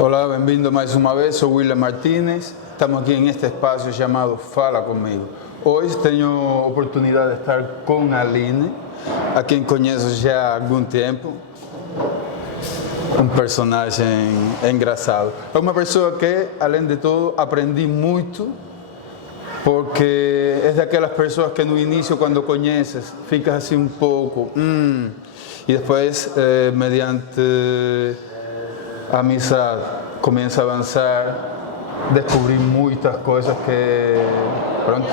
Olá, bem-vindo mais uma vez, sou William Martínez, estamos aqui neste espaço chamado Fala Comigo. Hoje tenho a oportunidade de estar com a Aline, a quem conheço já há algum tempo, um personagem engraçado. É uma pessoa que, além de tudo, aprendi muito, porque é daquelas pessoas que no início, quando conheces, ficas assim um pouco, e depois, mediante a amizade começa a avançar, descobri muitas coisas que, pronto,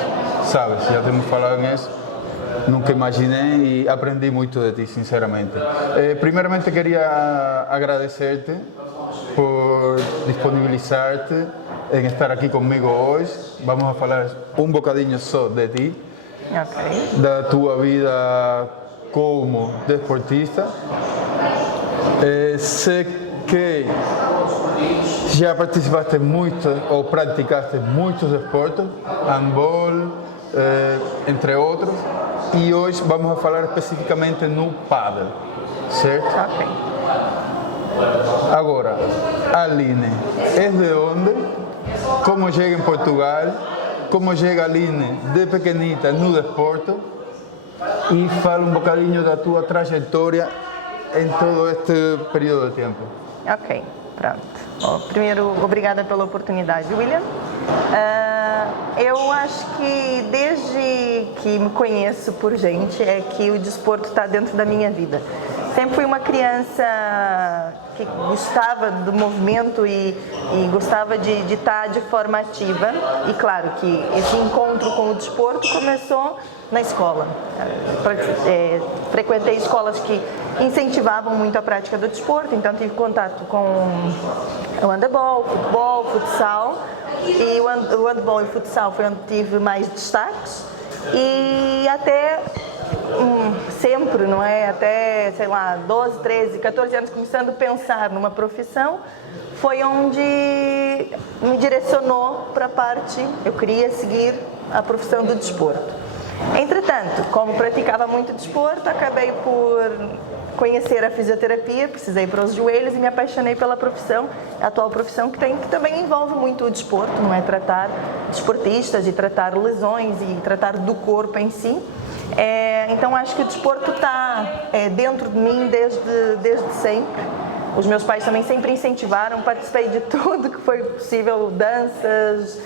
sabes, já temos falado nisso, nunca imaginei e aprendi muito de ti, sinceramente. Primeiramente queria agradecer-te por disponibilizar-te em estar aqui comigo hoje. Vamos a falar um bocadinho só de ti, da tua vida como desportista. Sei que já participaste muito ou praticaste muitos esportes, handball, entre outros, e hoje vamos a falar especificamente no pádel, certo? Ok. Agora, Aline, é de onde? Como chega em Portugal? Como chega a Aline de pequenita no desporto? E fala um bocadinho da tua trajetória em todo este período de tempo. Ok, pronto. Bom, primeiro, obrigada pela oportunidade, William. Eu acho que desde que me conheço por gente é que o desporto está dentro da minha vida. Sempre fui uma criança que gostava do movimento e gostava de estar de forma ativa. E claro que esse encontro com o desporto começou na escola. Frequentei escolas que incentivavam muito a prática do desporto, então tive contato com o handebol, futebol, futsal. E o handebol e o futsal foi onde tive mais destaques. E até sempre, não é? Até, sei lá, 12, 13, 14 anos, começando a pensar numa profissão, foi onde me direcionou para a parte, eu queria seguir a profissão do desporto. Entretanto, como praticava muito desporto, acabei por conhecer a fisioterapia, precisei para os joelhos e me apaixonei pela profissão, a atual profissão que também envolve muito o desporto, não é? Tratar desportistas e tratar lesões e tratar do corpo em si. Então acho que o desporto está dentro de mim desde sempre. Os meus pais também sempre incentivaram, participei de tudo que foi possível, danças.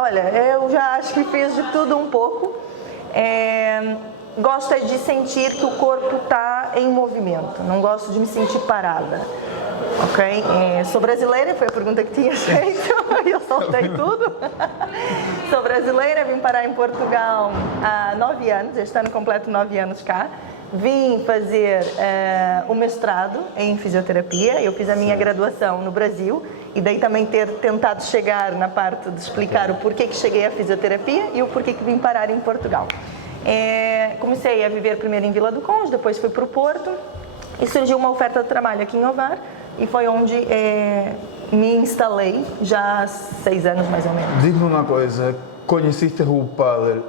Olha, eu já acho que fiz de tudo um pouco. Gosto de sentir que o corpo está em movimento, não gosto de me sentir parada. Ok? Sou brasileira, foi a pergunta que tinha feito, eu soltei tudo. Sou brasileira, vim parar em Portugal há 9 anos, este ano completo 9 anos cá. Vim fazer o mestrado em fisioterapia, eu fiz a minha graduação no Brasil e daí também ter tentado chegar na parte de explicar o porquê que cheguei à fisioterapia e o porquê que vim parar em Portugal. Comecei a viver primeiro em Vila do Conde, depois fui para o Porto e surgiu uma oferta de trabalho aqui em Ovar e foi onde me instalei já há 6 anos mais ou menos. Diz-me uma coisa, conheceste o pádel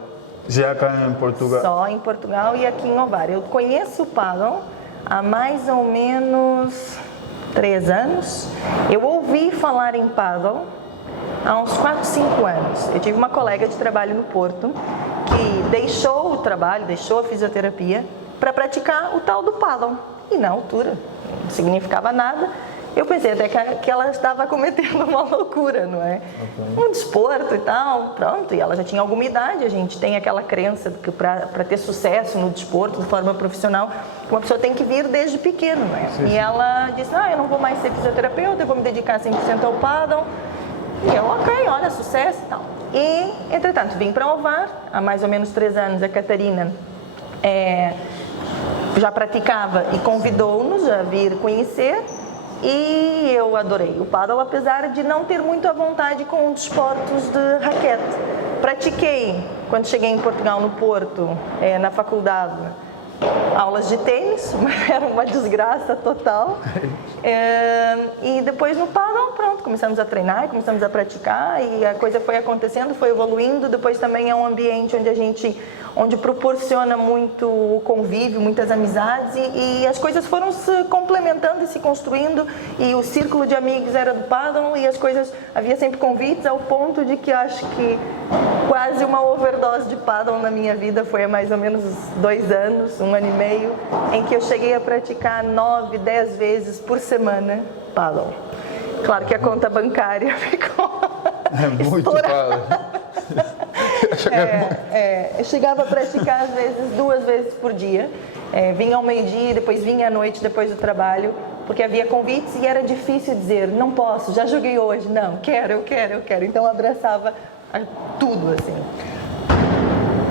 já cá em Portugal? Só em Portugal e aqui em Ovar. Eu conheço o pádel há mais ou menos 3 anos. Eu ouvi falar em pádel há uns 4, 5 anos. Eu tive uma colega de trabalho no Porto que deixou o trabalho, deixou a fisioterapia para praticar o tal do pádel. E na altura não significava nada. Eu pensei até que ela estava cometendo uma loucura, não é? Okay. Um desporto e tal, pronto. E ela já tinha alguma idade, a gente tem aquela crença de que para ter sucesso no desporto, de forma profissional, uma pessoa tem que vir desde pequeno, não é? Sim, sim. E ela disse, eu não vou mais ser fisioterapeuta, eu vou me dedicar 100% ao pádel. E eu, ok, olha, sucesso e tal. E, entretanto, vim para Ovar, há mais ou menos 3 anos, a Catarina já praticava e convidou-nos a vir conhecer. E eu adorei o pádel, apesar de não ter muito à vontade com desportos de raquete. Pratiquei, quando cheguei em Portugal, no Porto, na faculdade, aulas de tênis, era uma desgraça total. E depois no paddle, pronto, começamos a treinar, começamos a praticar e a coisa foi acontecendo, foi evoluindo. Depois também é um ambiente onde proporciona muito o convívio, muitas amizades e as coisas foram se complementando e se construindo e o círculo de amigos era do paddle e as coisas, havia sempre convites ao ponto de que acho que quase uma overdose de paddle na minha vida foi há mais ou menos 2 anos, 1 ano e meio, em que eu cheguei a praticar 9, 10 vezes por semana paddle. Claro que a conta bancária ficou muito paddle. Eu chegava a praticar às vezes 2 vezes por dia, vinha ao meio-dia, depois vinha à noite depois do trabalho, porque havia convites e era difícil dizer, não posso, já joguei hoje, não, eu quero, então eu abraçava tudo assim.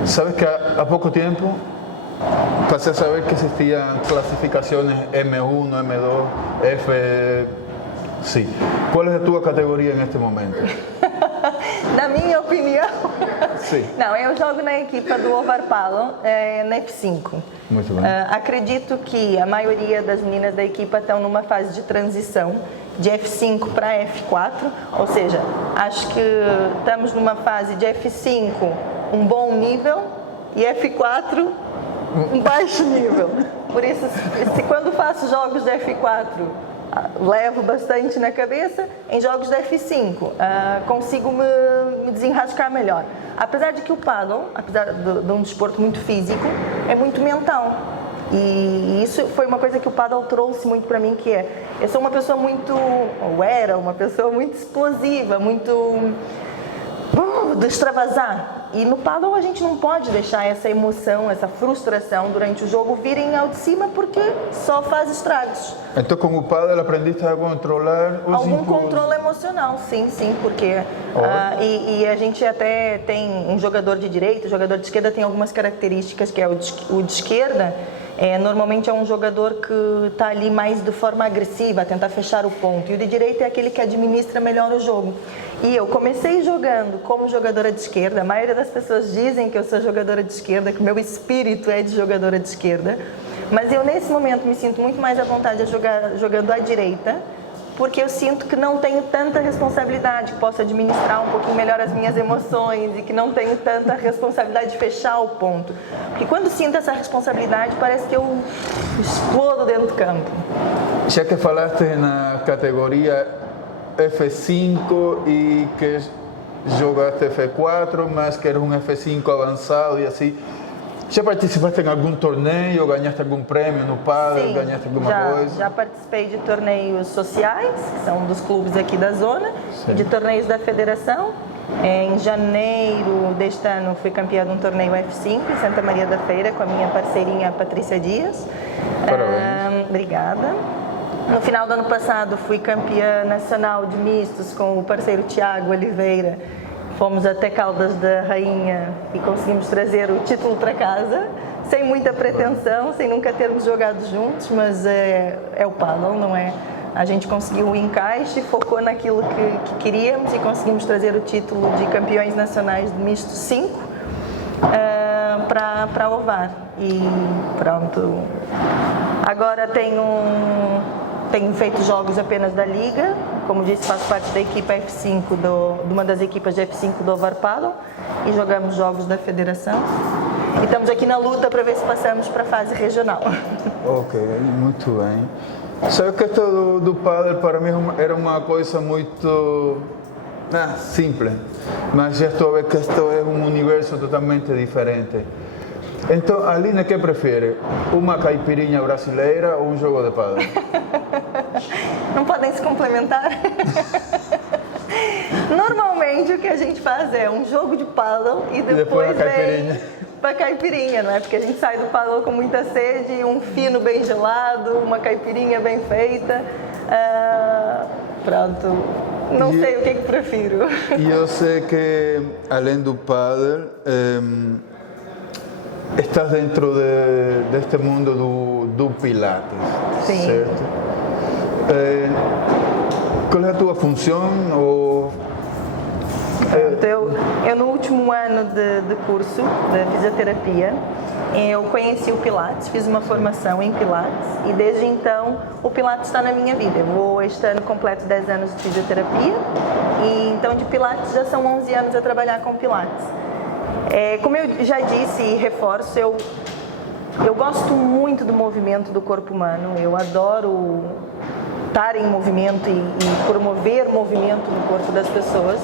Sabes que há pouco tempo passei a saber que existiam classificações M1, M2, F... Sim. Qual é a tua categoria neste momento? Na minha opinião, sim. Não, eu jogo na equipa do Ovar Paddle, na F5. Muito bem. Acredito que a maioria das meninas da equipa estão numa fase de transição de F5 para F4, ou seja, acho que estamos numa fase de F5 um bom nível e F4 um baixo nível. Por isso, quando faço jogos de F4, levo bastante na cabeça, em jogos da F5 consigo me desenrascar melhor. Apesar de que o paddle, apesar de um desporto muito físico, é muito mental. E isso foi uma coisa que o paddle trouxe muito para mim, que eu sou uma pessoa muito, ou era uma pessoa muito explosiva, muito de extravasar. E no paddle a gente não pode deixar essa emoção, essa frustração durante o jogo virem ao de cima porque só faz estragos. Então com o paddle aprendiste a controlar os algum controle emocional, sim, porque e a gente até tem um jogador de direita, o jogador de esquerda tem algumas características, que é o de esquerda, normalmente é um jogador que está ali mais de forma agressiva, a tentar fechar o ponto, e o de direita é aquele que administra melhor o jogo. E eu comecei jogando como jogadora de esquerda, a maioria das pessoas dizem que eu sou jogadora de esquerda, que o meu espírito é de jogadora de esquerda, mas eu nesse momento me sinto muito mais à vontade jogando à direita, porque eu sinto que não tenho tanta responsabilidade, que posso administrar um pouquinho melhor as minhas emoções e que não tenho tanta responsabilidade de fechar o ponto. Porque quando sinto essa responsabilidade, parece que eu explodo dentro do campo. Já que falaste na categoria F5 e que jogaste F4, mas que eres um F5 avançado e assim, já participaste em algum torneio, ganhaste algum prêmio no paddle, Sim, ganhaste alguma coisa? Já participei de torneios sociais, que são dos clubes aqui da zona, e de torneios da federação. Em janeiro deste ano fui campeã de um torneio F5 em Santa Maria da Feira com a minha parceirinha Patrícia Dias. Parabéns. Obrigada. No final do ano passado fui campeã nacional de mistos com o parceiro Tiago Oliveira. Fomos até Caldas da Rainha e conseguimos trazer o título para casa, sem muita pretensão, sem nunca termos jogado juntos, mas é o paddle, não é? A gente conseguiu o encaixe, focou naquilo que queríamos e conseguimos trazer o título de campeões nacionais de misto 5 para Ovar. E pronto. Agora tenho feito jogos apenas da Liga, como disse, faço parte da equipa F5, de uma das equipas de F5 do Ovar Paddle, e jogamos jogos da Federação. E estamos aqui na luta para ver se passamos para a fase regional. Ok, muito bem. Sabe que esto do paddle para mim era uma coisa muito simples, mas já estou a ver que esto é um universo totalmente diferente. Então, Aline, que prefere? Uma caipirinha brasileira ou um jogo de paddle? Não podem se complementar? Normalmente o que a gente faz é um jogo de paddle e depois vem para caipirinha, não é? Porque a gente sai do paddle com muita sede, um fino bem gelado, uma caipirinha bem feita. Pronto, não sei o que prefiro. E eu sei que, além do paddle, estás dentro deste mundo do Pilates, sim, certo? Qual é a tua função? Eu no último ano de curso de fisioterapia, eu conheci o Pilates, fiz uma formação em Pilates e desde então o Pilates está na minha vida. Eu vou este ano completo 10 anos de fisioterapia e então de Pilates já são 11 anos a trabalhar com Pilates. Como eu já disse e reforço, eu gosto muito do movimento do corpo humano, eu adoro estar em movimento e promover o movimento no corpo das pessoas.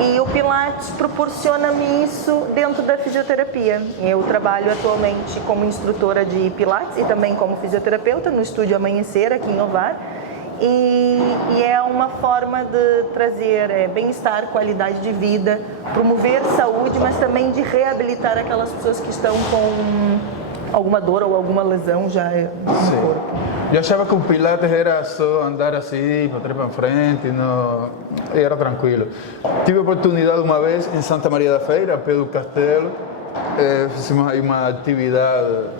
E o Pilates proporciona-me isso dentro da fisioterapia. Eu trabalho atualmente como instrutora de Pilates e também como fisioterapeuta no Estúdio Amanhecer, aqui em Ovar. E é uma forma de trazer bem-estar, qualidade de vida, promover saúde, mas também de reabilitar aquelas pessoas que estão com alguma dor ou alguma lesão já no corpo. Eu achava que o Pilates era só andar assim, para trás para frente, não... era tranquilo. Tive a oportunidade uma vez em Santa Maria da Feira, a pé do castelo, fizemos aí uma atividade,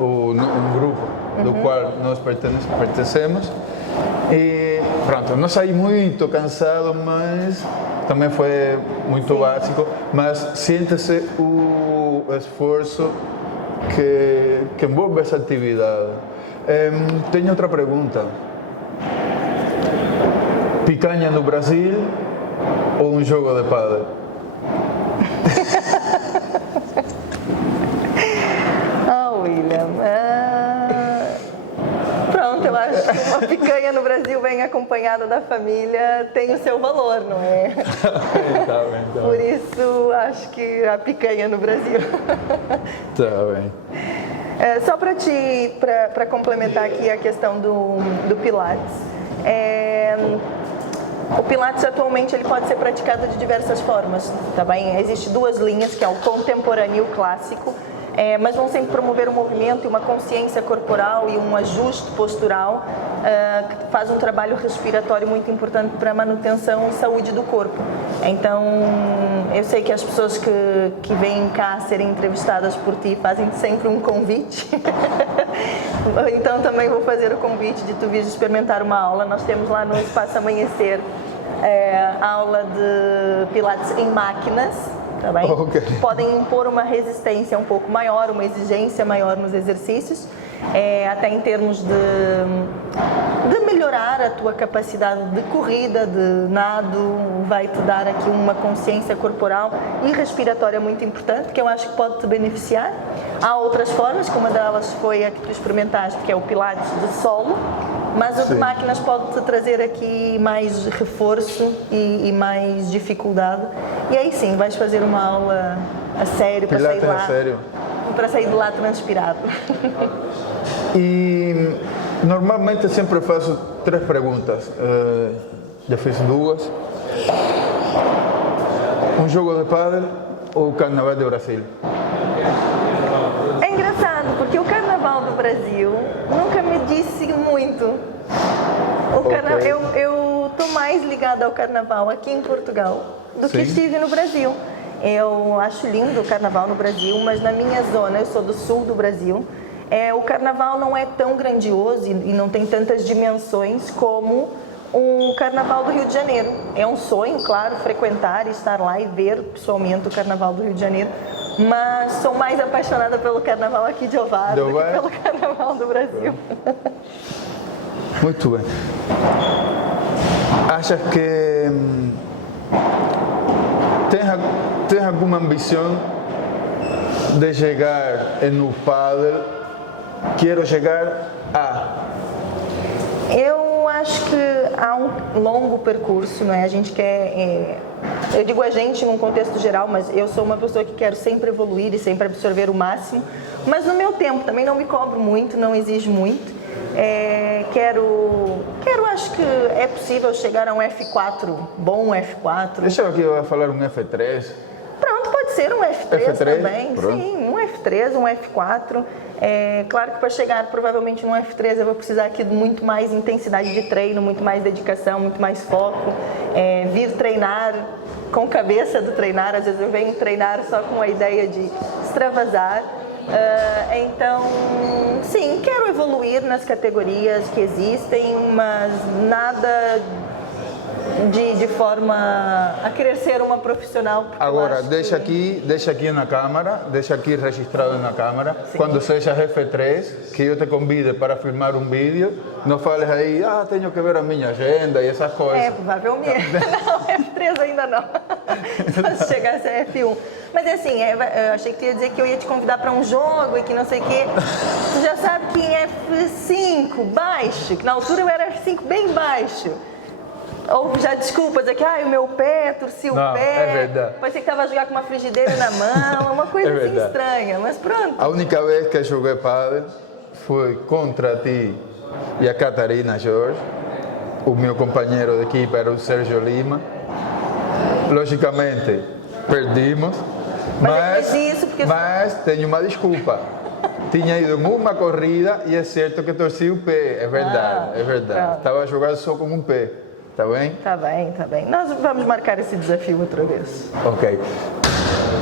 um grupo do qual nós pertencemos. E pronto, não saí muito cansado, mas também foi muito básico, mas sente-se o esforço que envolve essa atividade. Tenho outra pergunta. Picanha no Brasil ou um jogo de pádel? William. Pronto, eu acho que uma picanha no Brasil bem acompanhada da família tem o seu valor, não é? Tá bem. Por isso, acho que a picanha no Brasil. Tá bem. Só para complementar aqui a questão do Pilates. O Pilates atualmente ele pode ser praticado de diversas formas, tá bem? Existem duas linhas, que é o contemporâneo e o clássico. Mas vão sempre promover um movimento e uma consciência corporal e um ajuste postural que faz um trabalho respiratório muito importante para a manutenção e saúde do corpo. Então, eu sei que as pessoas que vêm cá serem entrevistadas por ti fazem sempre um convite. Então, também vou fazer o convite de tu vires experimentar uma aula. Nós temos lá no Espaço Amanhecer aula de Pilates em máquinas. Tá bem? Okay. Podem impor uma resistência um pouco maior, uma exigência maior nos exercícios, até em termos de melhorar a tua capacidade de corrida, de nado, vai te dar aqui uma consciência corporal e respiratória muito importante, que eu acho que pode te beneficiar. Há outras formas, que uma delas foi a que tu experimentaste, que é o Pilates de solo, mas o de máquinas pode te trazer aqui mais reforço e mais dificuldade. E aí sim, vais fazer uma aula a sério, para sair de lá, para sair de lá transpirado. E normalmente sempre faço 3 perguntas. Já fiz 2. Um jogo de pádel ou o Carnaval do Brasil? É engraçado, porque o Carnaval do Brasil nunca me disse muito. Eu estou mais ligada ao Carnaval aqui em Portugal do que estive no Brasil. Eu acho lindo o Carnaval no Brasil, mas na minha zona, eu sou do sul do Brasil, o Carnaval não é tão grandioso e não tem tantas dimensões como o Carnaval do Rio de Janeiro. É um sonho, claro, frequentar, estar lá e ver pessoalmente o Carnaval do Rio de Janeiro, mas sou mais apaixonada pelo Carnaval aqui de Ovar do que pelo Carnaval do Brasil. Muito bem. Achas que tens alguma ambição de chegar no pádel? Quero chegar a... Eu acho que há um longo percurso, não é? A gente quer... eu digo a gente num contexto geral, mas eu sou uma pessoa que quero sempre evoluir e sempre absorver o máximo. Mas no meu tempo, também não me cobro muito, não exijo muito. Acho que é possível chegar a um F4, bom F4. Deixa eu aqui falar um F3. Pronto, pode ser um F3 também. Pronto. Sim, um F3, um F4. Claro que para chegar provavelmente num F3 eu vou precisar aqui de muito mais intensidade de treino, muito mais dedicação, muito mais foco. Vir treinar com cabeça do treinar, às vezes eu venho treinar só com a ideia de extravasar. Então, sim, quero evoluir nas categorias que existem, mas nada de forma a querer ser uma profissional. Agora, deixa aqui na câmara, deixa aqui registrado na câmara. Sim. Quando seja F3, que eu te convide para filmar um vídeo, não fales aí, tenho que ver a minha agenda e essas coisas. Provavelmente. Não, F3 ainda não. Só se chegasse a F1. Mas assim, eu achei que tu ia dizer que eu ia te convidar para um jogo e que não sei o quê. Tu já sabe que em F5, baixo, que na altura eu era F5 bem baixo. Ou já desculpas, é que o meu pé, torci o pé. É verdade. Parecia que estava a jogar com uma frigideira na mão, uma coisa assim estranha, mas pronto. A única vez que eu joguei pádel foi contra ti e a Catarina Jorge. O meu companheiro de equipe era o Sérgio Lima. Logicamente, perdimos. Mas tenho uma desculpa. Tinha ido em uma corrida e é certo que torci o pé. É verdade, é verdade. Estava a jogar só com um pé. Está bem? Está bem, está bem. Nós vamos marcar esse desafio outra vez. Ok.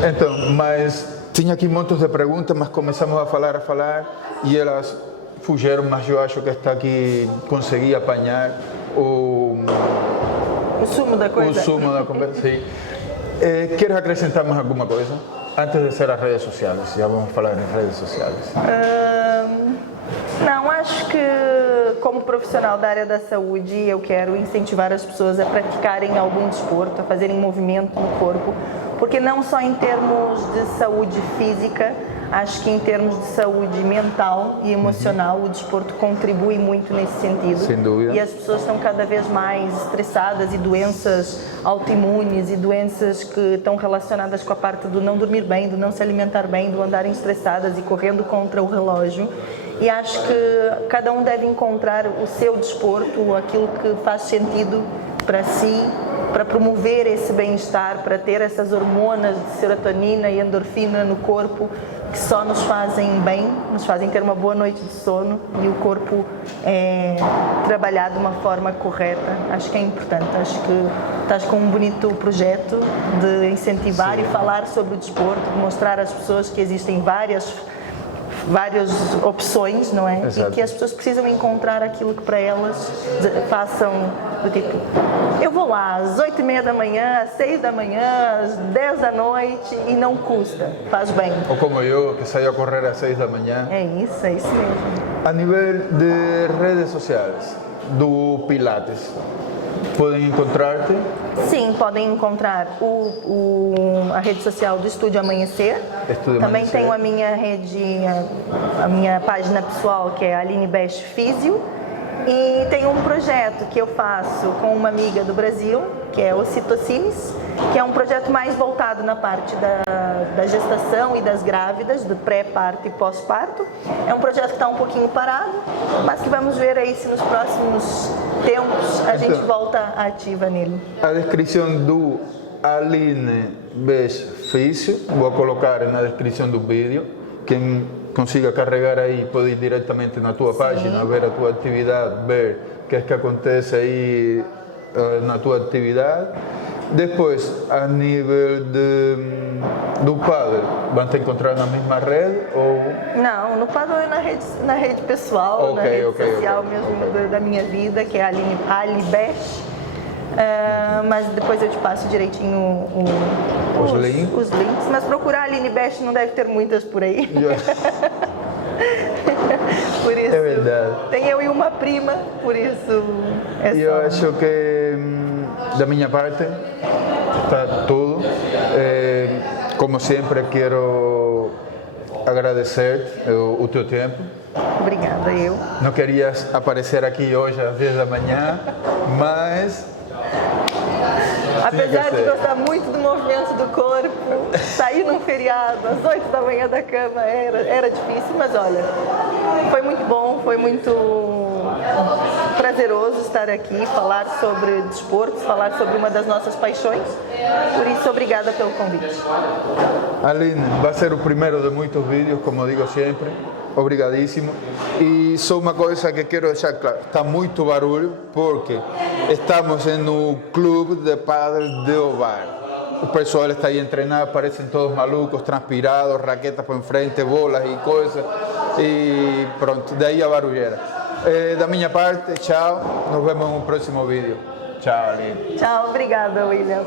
Então, mas tinha aqui montes de perguntas, mas começamos a falar e elas fugiram, mas eu acho que está aqui, consegui apanhar o sumo da coisa. O sumo da conversa, sim. Queres acrescentar mais alguma coisa? Antes de ser as redes sociais, já vamos falar em redes sociais. Não, acho que como profissional da área da saúde eu quero incentivar as pessoas a praticarem algum desporto, a fazerem movimento no corpo, porque não só em termos de saúde física, acho que em termos de saúde mental e emocional o desporto contribui muito nesse sentido. Sem dúvida. E as pessoas estão cada vez mais estressadas e doenças autoimunes e doenças que estão relacionadas com a parte do não dormir bem, do não se alimentar bem, do andarem estressadas e correndo contra o relógio. E acho que cada um deve encontrar o seu desporto, aquilo que faz sentido para si, para promover esse bem-estar, para ter essas hormonas de serotonina e endorfina no corpo que só nos fazem bem, nos fazem ter uma boa noite de sono e o corpo trabalhar de uma forma correta. Acho que é importante. Acho que estás com um bonito projeto de incentivar e falar sobre o desporto, de mostrar às pessoas que existem várias opções, não é? Exato. E que as pessoas precisam encontrar aquilo que para elas façam, do tipo, eu vou lá às 8h30 da manhã, às 6 da manhã, às 10 da noite e não custa, faz bem. Ou como eu, que saio a correr às 6 da manhã. É isso mesmo. A nível de redes sociais, do Pilates, podem encontrar-te? Sim, podem encontrar a rede social do Estúdio Amanhecer. Também tenho a minha página pessoal, que é Aline Bech Físio. E tem um projeto que eu faço com uma amiga do Brasil, que é Ocitocines, que é um projeto mais voltado na parte da gestação e das grávidas, do pré-parto e pós-parto. É um projeto que está um pouquinho parado, mas que vamos ver aí se nos próximos tempos a gente volta ativa nele. A descrição do Aline Bech Físio, vou colocar na descrição do vídeo. Quem consiga carregar aí pode ir diretamente na tua página, ver a tua atividade, ver o que é que acontece aí na tua atividade. Depois, a nível do pádel, vão te encontrar na mesma rede ou? Não, no pádel é na rede pessoal, na rede social mesmo da minha vida, que é a Ali Bech. Mas depois eu te passo direitinho os links. Mas procurar Aline Bech não deve ter muitas por aí. Por isso, é verdade. Tem eu e uma prima, por isso é só. Eu acho que da minha parte está tudo. Como sempre, quero agradecer o teu tempo. Obrigada, eu. Não querias aparecer aqui hoje às 10 da manhã, mas apesar de gostar muito do movimento do corpo, sair num feriado às 8 da manhã da cama era difícil, mas olha, foi muito bom, foi muito prazeroso estar aqui, falar sobre desporto, falar sobre uma das nossas paixões. Por isso, obrigada pelo convite. Aline, vai ser o primeiro de muitos vídeos, como digo sempre. Obrigadíssimo. E só uma coisa que quero deixar claro, está muito barulho porque estamos no clube de pádel de Ovar. O pessoal está aí a treinar, parecem todos malucos, transpirados, raquetas por enfrente, bolas e coisas. E pronto, daí a barulheira. Da minha parte, tchau, nos vemos no próximo vídeo. Tchau, Aline. Tchau, obrigada, William.